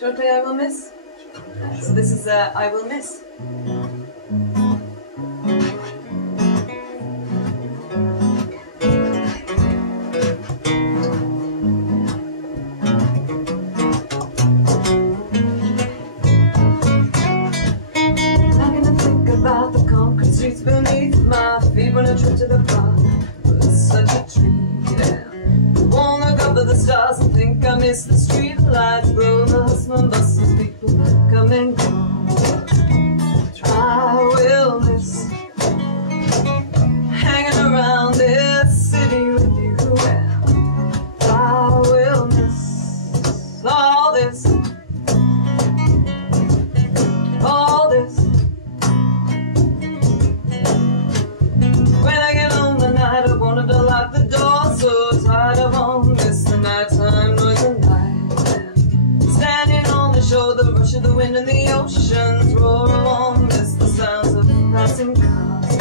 you want to play I Will Miss? So this is I Will Miss. Streets beneath my feet when I trip to the park. Was such a treat, yeah. Won't look up at the stars and think I miss the street lights, blow the hustling buses, people come and go. I will miss hanging around this city with you, and I will miss all this, all this. I wanted to lock the door, so tired I won't miss the nighttime noise and night. Standing on the shore, the rush of the wind and the oceans roar. I won't miss the sounds of passing cars.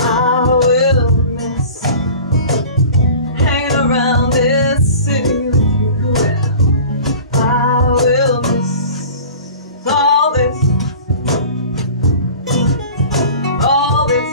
I will miss hanging around this city with you. I will miss all this, all this.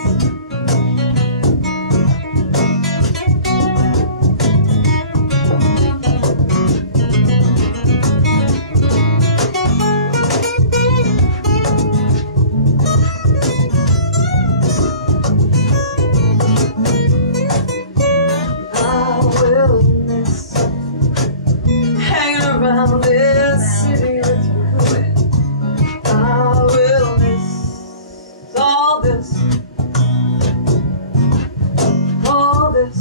Around this city with you, and I will miss all this, all this.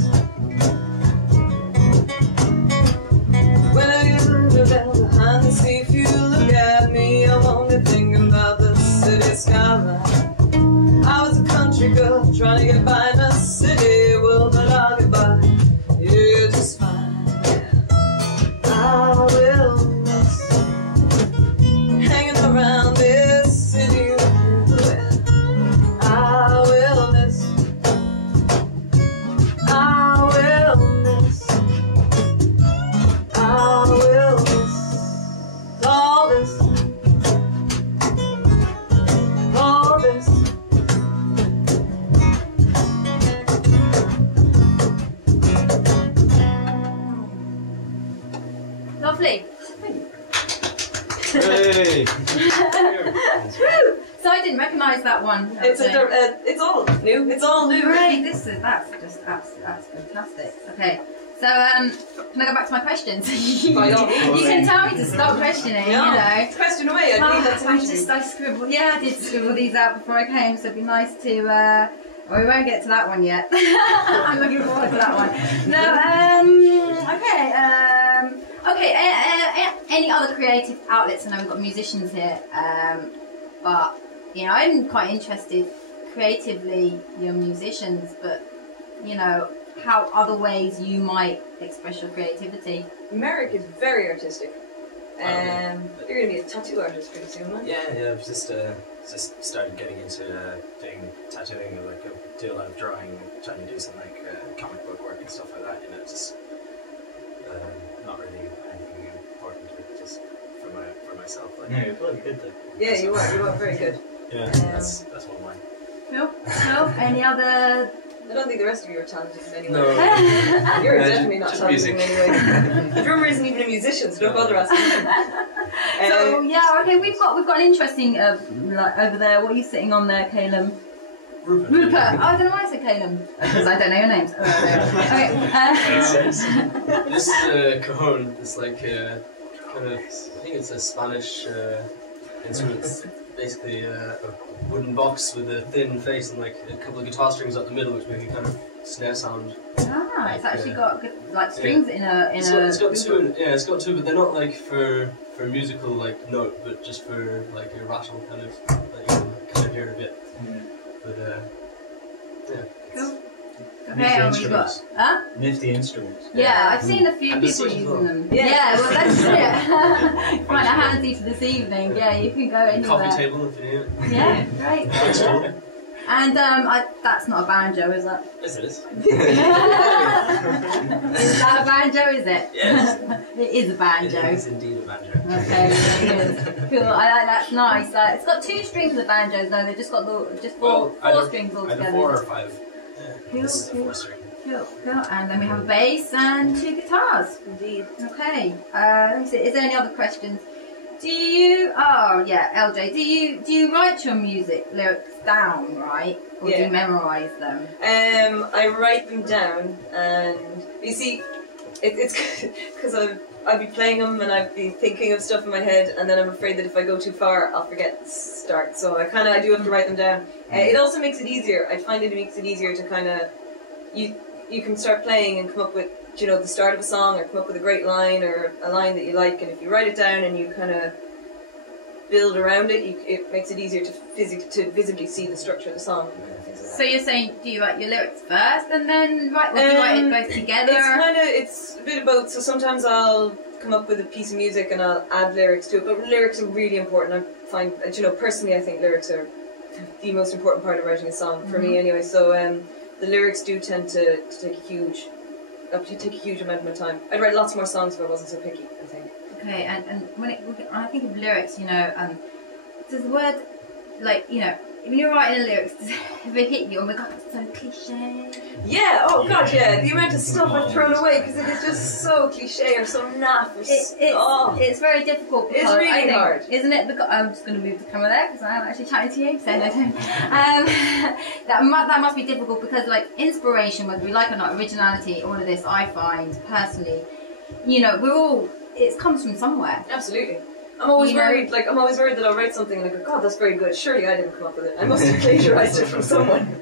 When I get the bell behind the sea, if you look at me, I'm only thinking about the city skyline. I was a country girl trying to get by in a city world, but I'll get by, yeah, just fine. I will miss hanging around this city with you, and I will miss, I will miss, I will miss all this, all this. Lovely. Hey. So I didn't recognise that one. It's all new. It's all new. Great. That's just that's fantastic. Okay. So can I go back to my questions? You can tell me to stop questioning. Yeah. You know. Question away. I scribbled. Yeah, I did scribble these out before I came, so it'd be nice to. Well, we won't get to that one yet. I'm looking forward to that one. No. Okay. Okay. Any other creative outlets? I know we've got musicians here, but you know, I'm quite interested creatively. You're musicians, but you know, how other ways you might express your creativity. Merrick is very artistic. You're going to be a tattoo artist pretty soon, right? Yeah. I've just started getting into doing tattooing. Like I do a lot of drawing, trying to do some like comic book work and stuff like that. You know, just not really anything important, but just for myself. Like. Yeah, you're probably good though. Yeah, you are very good. Yeah, that's one of mine. Cool. Any other? I don't think the rest of you are talented in any way. No. You're definitely not talented in any way. The drummer isn't even a musician, so don't bother asking him. So yeah, okay, we've got an interesting like over there. What are you sitting on there, Caleb? Rupert. I don't know why I said Caleb because I don't know your names. Okay. This is a cajon. It's like kind of, I think it's a Spanish instrument. It's basically a wooden box with a thin face and like a couple of guitar strings up the middle, which make a kind of snare sound. Ah, it's actually got good, like strings in a. It's got two. Yeah, it's got two, but they're not like for musical like note, but just for like a rattle kind of. Like you can kind of hear it a bit. But yeah. Cool. Okay, and we've got nifty instruments. Yeah, I've seen a few people using them. Yeah, well that's it. Quite a handy for this evening. Yeah, you can go anywhere. Coffee table if you need it. Yeah, great. And that's not a banjo, is it? Yes, it is. Is that a banjo, is it? Yes. It is a banjo. It is indeed a banjo. Okay, it is. Cool, I like that, nice. It's got 2 strings of banjos, no, they've just got four strings altogether. Either 4 or 5. Cool, This is a cool. 4-string. Cool, cool. And then we have a bass and 2 guitars. Indeed. Okay, let me see, is there any other questions? Do you, oh yeah, LJ, do you write your music lyrics down, right? Or do Yeah. you memorise them? I write them down, and you see, it's because I'd be playing them and I'd be thinking of stuff in my head, and then I'm afraid that if I go too far, I'll forget the start. So I do have to write them down. It also makes it easier. I find it makes it easier to kind of you can start playing and come up with the start of a song, or come up with a great line or a line that you like, and if you write it down and you kind of build around it, it makes it easier to visibly see the structure of the song. And things like that. So you're saying, do you write your lyrics first and then write, or do you write it both together? It's a bit of both. So sometimes I'll come up with a piece of music and I'll add lyrics to it, but lyrics are really important. I find, personally, I think lyrics are the most important part of writing a song, for me anyway. So the lyrics do tend to take a huge amount of my time. I'd write lots more songs if I wasn't so picky, I think. Okay, and when I think of lyrics, does the word, when you're writing the lyrics, does it ever hit you? Oh my god, it's so cliche. Yeah, oh god, yeah. The amount of stuff I've thrown away because it is just so cliche or so naff. It's very difficult. It's really hard. Isn't it? Because I'm just going to move the camera there because I am actually chatting to you. So no, don't. That must be difficult because, inspiration, whether we like it or not, originality, all of this, I find personally, it comes from somewhere. Absolutely. I'm always worried that I'll write something and I go, God, that's very good. Surely I didn't come up with it. I must have plagiarized it from someone.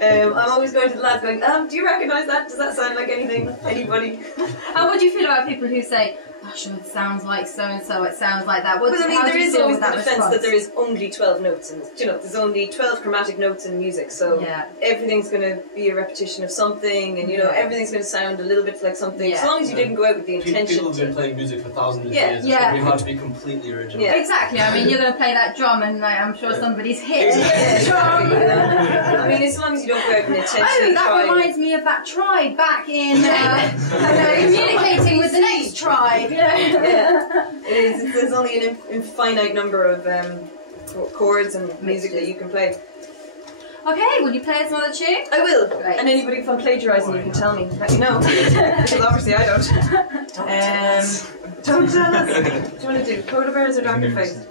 I'm always going to the lads going, do you recognise that? Does that sound like anything? Anybody? And what do you feel about people who say, oh, sure, it sounds like so-and-so, it sounds like that? Well, there is always the defence that there is only 12 notes, and there's only 12 chromatic notes in music, so everything's going to be a repetition of something, and everything's going to sound a little bit like something, as long as you didn't go out with the intention. People have been playing music for thousands of years, it's going to be hard to be completely original. Yeah. Exactly, I mean, you're going to play that drum, and I'm sure somebody's hit the drum. I mean, as long as you don't go out and intentionally that reminds me of that tribe back in communicating with the next tribe. It is. There's only an infinite number of chords and music that you can play. Okay, will you play us another tune? I will. Great. And anybody, if I'm plagiarising, you can tell me. Let me know. Because obviously I don't. Don't tell us. What do you want to do? Polar bears or Darker Face?